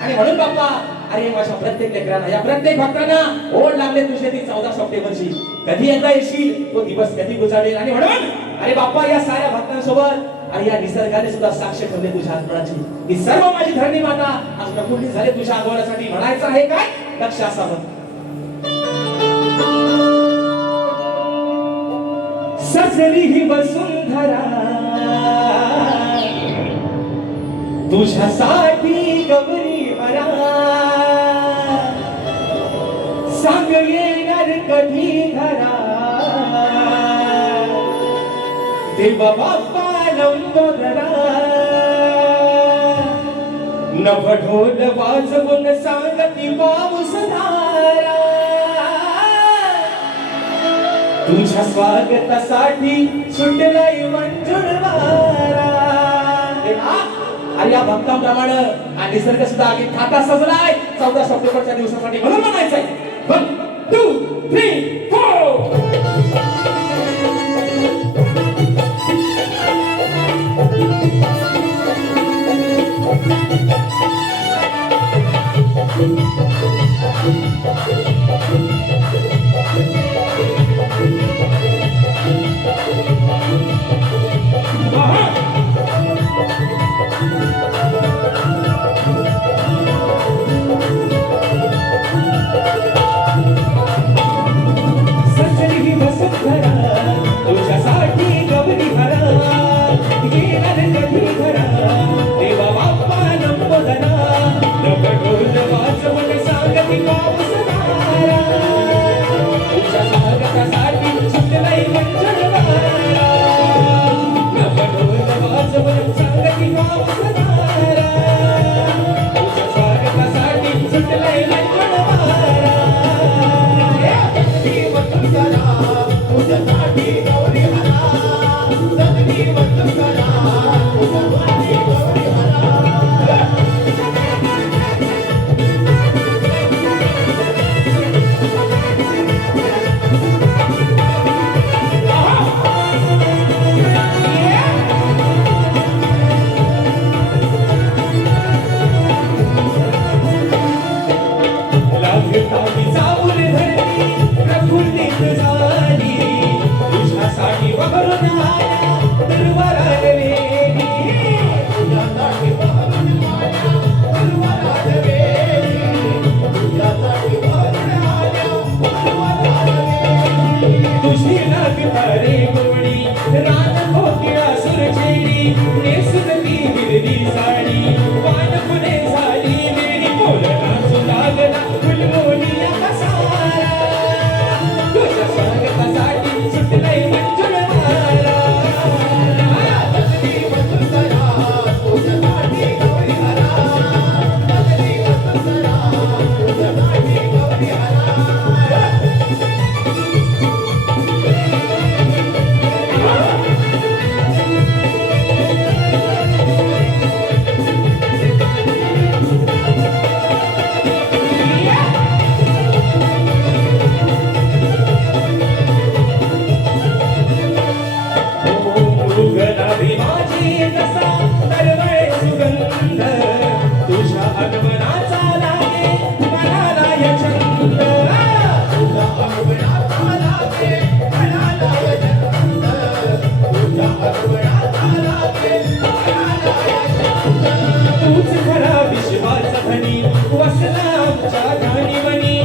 आणि म्हणून बाप्पा, अरे माझ्या प्रत्येक लेकरांना, या प्रत्येक भक्तांना ओढ लागले तुझे ती 14 सप्टेंबरची. कधी एकदा येशील, तो दिवस कधी गुजारेल. आणि म्हणून अरे बाप्पा, या साऱ्या भक्तांसोबत आणि या निसर्गाने सुद्धा साक्ष ठेवले तुझ्या आगमनाची. ही सर्व माझी धरणी माता आज प्रफुल्लित झाले तुझ्या आगमनासाठी. म्हणायचं आहे काय, लक्ष असावं. सजली ही वसुंधरा तुझ्यासाठी गौरी भरा, सांग येणार कधी घरा, देवा बाप्पा लंबोदरा. नभ ढोल वाजवून सांगती पाऊस धारा, तुझ्या स्वागतासाठी सुटलाय मंजुळ वारा. अरे या भक्तांप्रमाणे हा निसर्ग सुद्धा आगी खाता सजलाय 14 सप्टेंबरच्या दिवसासाठी. म्हणून म्हणायचंय 1 2 3 4. तुझ्यासाठी गौरी भरा, येणार कधी घरा, देवा बाप्पा लंबोदरा. नभ ढोल वाजवून सांगती पाऊस धारा, तुझ्या स्वागतासाठी सुटलाय मंजुळ वारा. नभ ढोल वाजवून सांगती पाऊस धारा, तुझ्या स्वागतासाठी सुटलाय मंजुळ वारा. ही वसुंधरा तुझ्यासाठी गौरी भरा, सजली वसुंधरा तुझ्यासाठी गौरी भरा. लागतावी जाऊन धरली प्रफुल्लित झाली, तुझ्यासाठी बहरून आल्या दुर्वरात वेली, तुझ्यासाठी बहरून आल्या दुर्वरात वेली, तुझ्यासाठी बहरून आल्या दुर्वरात वेली. तुझी लागता रे गोडी रान भोगिळा सुरचेडी, नेसुनती हिरवी साडी वान फुले झाली वेडी, बोलला सुलागला फुलमोली कसारा, तुझ्या स्वागतासाठी सुटलाय मंजुळ वारा. सजली वसुंधरा तुझ्यासाठी गौरी भरा, सजली वसुंधरा तुझ्यासाठी गौरी भरा. गुलाबी माझी कसा तरवळे सुगंध, तुझ्या आगमनाचा लागे मनाला या छंद, तुझ्या आगमनाचा लागे मनाला या छंद, तुझ्या आगमनाचा लागे मनाला या छंद. तूच खरा विश्वाचा धनी वसला आमच्या गाणी मनी.